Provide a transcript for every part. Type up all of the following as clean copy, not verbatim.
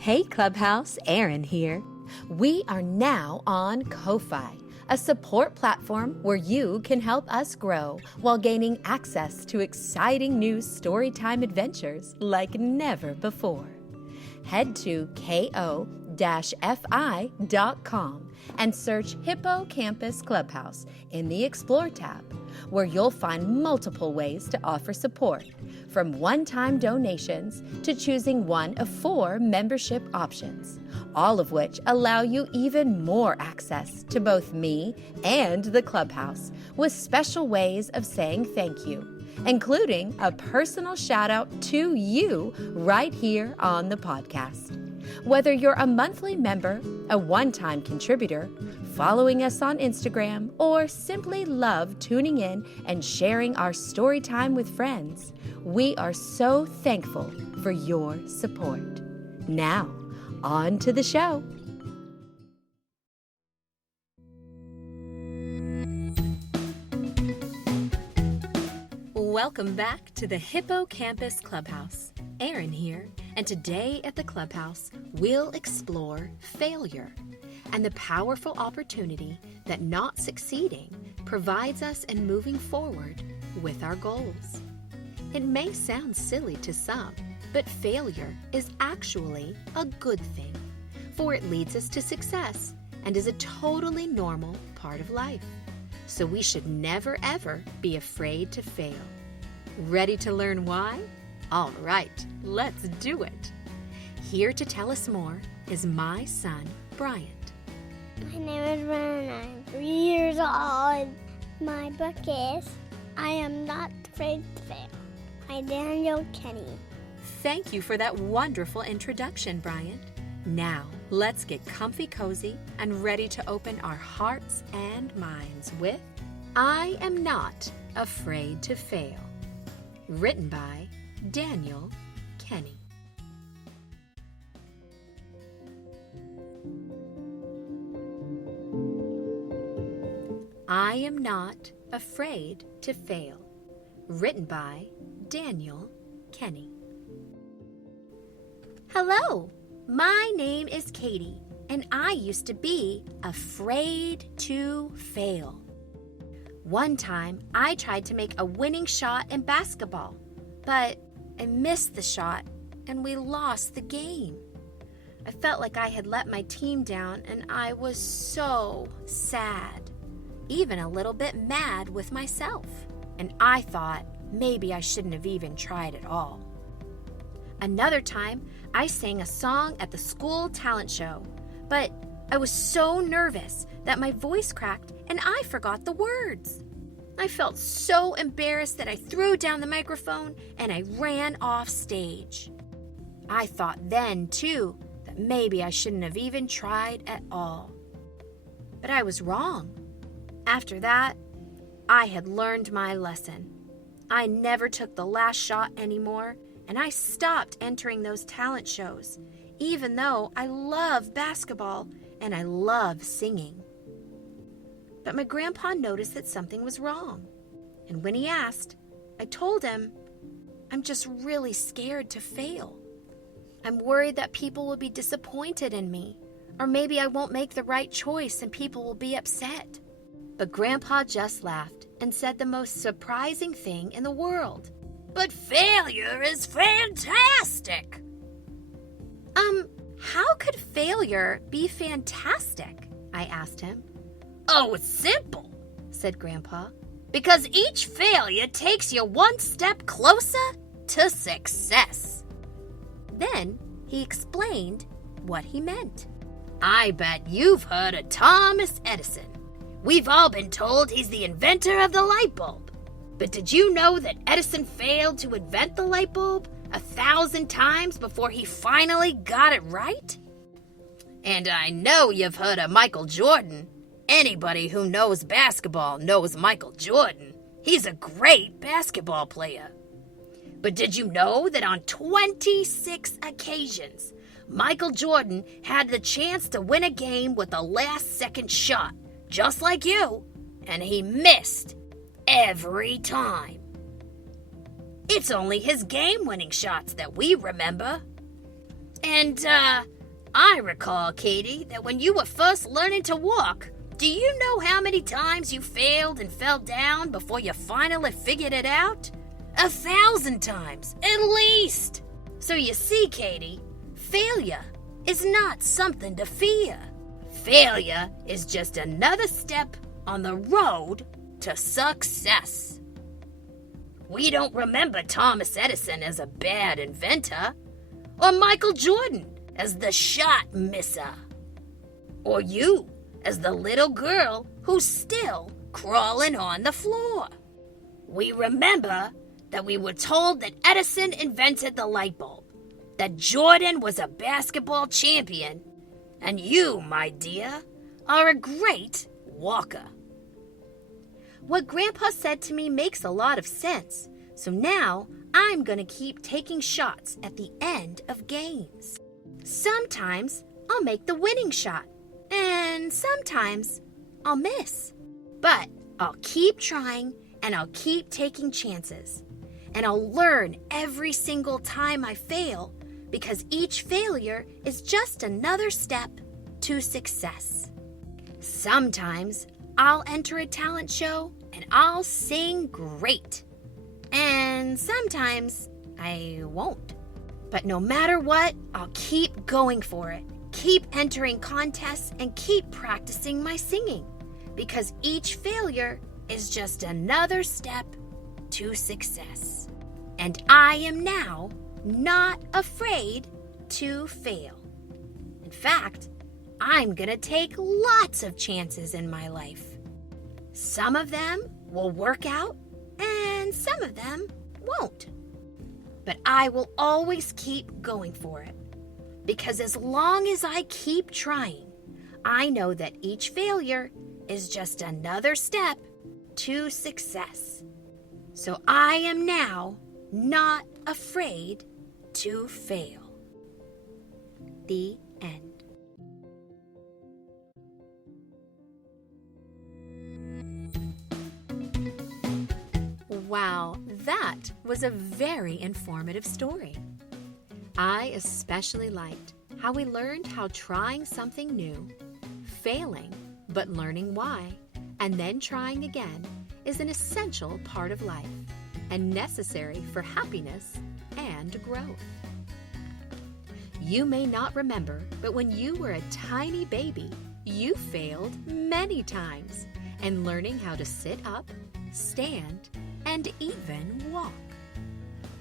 Hey Clubhouse, Erin here. We are now on Ko-Fi, a support platform where you can help us grow while gaining access to exciting new Storytime adventures like never before. Head to ko-fi.com and search Hippocampus Clubhouse in the Explore tab, where you'll find multiple ways to offer support, from one-time donations to choosing one of 4 membership options, all of which allow you even more access to both me and the Clubhouse, with special ways of saying thank you, including a personal shout-out to you right here on the podcast. Whether you're a monthly member, a one-time contributor, following us on Instagram, or simply love tuning in and sharing our story time with friends, we are so thankful for your support. Now, on to the show. Welcome back to the Hippocampus Clubhouse. Erin here, and today at the Clubhouse, we'll explore failure and the powerful opportunity that not succeeding provides us in moving forward with our goals. It may sound silly to some, but failure is actually a good thing, for it leads us to success and is a totally normal part of life. So we should never ever be afraid to fail. Ready to learn why? All right, let's do it. Here to tell us more is my son, Bryant. My name is Bryant. I'm 3 years old. My book is I Am Not Afraid to Fail by Kenney. Thank you for that wonderful introduction, Bryant. Now, let's get comfy cozy and ready to open our hearts and minds with I Am Not Afraid to Fail, written by Kenney. I Am Not Afraid to Fail, written by Kenney. Hello, my name is Katie, and I used to be afraid to fail. One time, I tried to make a winning shot in basketball, but I missed the shot and we lost the game. I felt like I had let my team down and I was so sad, even a little bit mad with myself. And I thought maybe I shouldn't have even tried at all. Another time, I sang a song at the school talent show, but I was so nervous that my voice cracked and I forgot the words. I felt so embarrassed that I threw down the microphone and I ran off stage. I thought then, too, that maybe I shouldn't have even tried at all. But I was wrong. After that, I had learned my lesson. I never took the last shot anymore, and I stopped entering those talent shows, even though I love basketball and I love singing. But my grandpa noticed that something was wrong. And when he asked, I told him, I'm just really scared to fail. I'm worried that people will be disappointed in me, or maybe I won't make the right choice and people will be upset. But Grandpa just laughed and said the most surprising thing in the world. But failure is fantastic! How could failure be fantastic? I asked him. Oh, it's simple, said Grandpa, because each failure takes you one step closer to success. Then he explained what he meant. I bet you've heard of Thomas Edison. We've all been told he's the inventor of the light bulb. But did you know that Edison failed to invent the light bulb 1,000 times before he finally got it right? And I know you've heard of Michael Jordan. Anybody who knows basketball knows Michael Jordan. He's a great basketball player. But did you know that on 26 occasions, Michael Jordan had the chance to win a game with a last-second shot, just like you, and he missed every time? It's only his game-winning shots that we remember. And, I recall, Katie, that when you were first learning to walk, do you know how many times you failed and fell down before you finally figured it out? 1,000 times, at least. So you see, Katie, failure is not something to fear. Failure is just another step on the road to success. We don't remember Thomas Edison as a bad inventor, or Michael Jordan as the shot misser, or you as the little girl who's still crawling on the floor. We remember that we were told that Edison invented the light bulb, that Jordan was a basketball champion, and you, my dear, are a great walker. What Grandpa said to me makes a lot of sense, so now I'm going to keep taking shots at the end of games. Sometimes I'll make the winning shot, and sometimes I'll miss. But I'll keep trying, and I'll keep taking chances. And I'll learn every single time I fail, because each failure is just another step to success. Sometimes I'll enter a talent show, and I'll sing great. And sometimes I won't. But no matter what, I'll keep going for it, keep entering contests, and keep practicing my singing, because each failure is just another step to success. And I am now not afraid to fail. In fact, I'm going to take lots of chances in my life. Some of them will work out, and some of them won't. But I will always keep going for it, because as long as I keep trying, I know that each failure is just another step to success. So I am now not afraid to fail. The end. Wow, that was a very informative story. I especially liked how we learned how trying something new, failing, but learning why, and then trying again is an essential part of life and necessary for happiness and growth. You may not remember, but when you were a tiny baby, you failed many times, and learning how to sit up, stand, and even walk.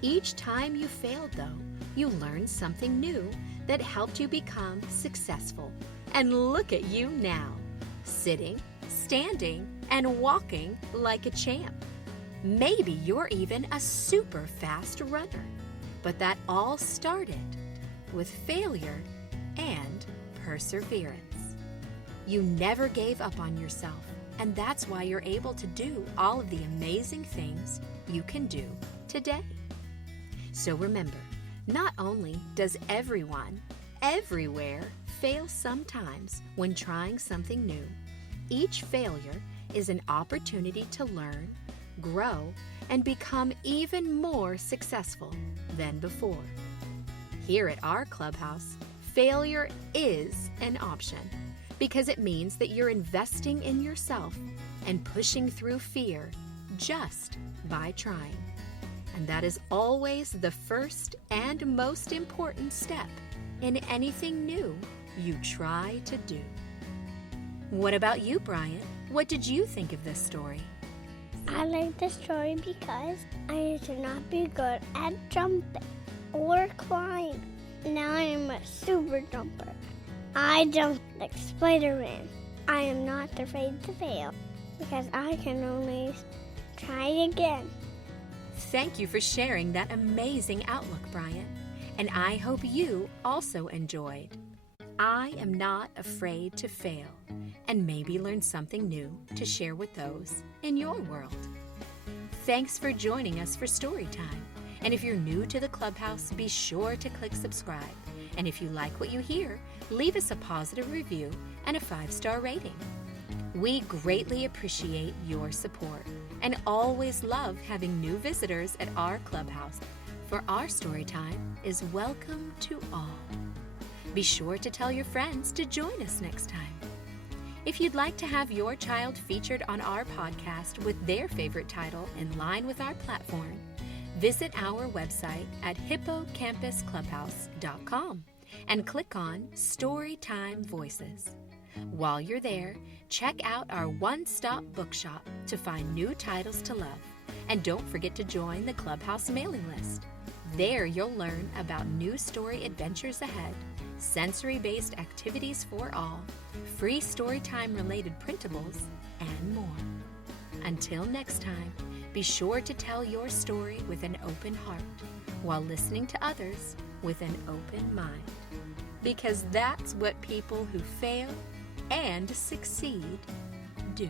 Each time you failed, though, you learned something new that helped you become successful. And look at you now, sitting, standing, and walking like a champ. Maybe you're even a super fast runner, but that all started with failure and perseverance. You never gave up on yourself, and that's why you're able to do all of the amazing things you can do today. So remember, not only does everyone, everywhere, fail sometimes when trying something new, each failure is an opportunity to learn, grow, and become even more successful than before. Here at our clubhouse, failure is an option, because it means that you're investing in yourself and pushing through fear just by trying. And that is always the first and most important step in anything new you try to do. What about you, Bryant? What did you think of this story? I like the story because I used to not be good at jumping or climbing. Now I am a super jumper. I jump like Spider-Man. I am not afraid to fail because I can always try again. Thank you for sharing that amazing outlook, Bryant. And I hope you also enjoyed I Am Not Afraid to Fail, and maybe learn something new to share with those in your world. Thanks for joining us for Storytime. And if you're new to the Clubhouse, be sure to click subscribe. And if you like what you hear, leave us a positive review and a 5-star rating. We greatly appreciate your support and always love having new visitors at our Clubhouse. for our story time is welcome to all. Be sure to tell your friends to join us next time. If you'd like to have your child featured on our podcast with their favorite title in line with our platform, visit our website at hippocampusclubhouse.com and click on Storytime Voices. While you're there, check out our one-stop bookshop to find new titles to love. And don't forget to join the Clubhouse mailing list. There you'll learn about new story adventures ahead, sensory-based activities for all, free Storytime-related printables, and more. Until next time, be sure to tell your story with an open heart while listening to others with an open mind. Because that's what people who fail and succeed do.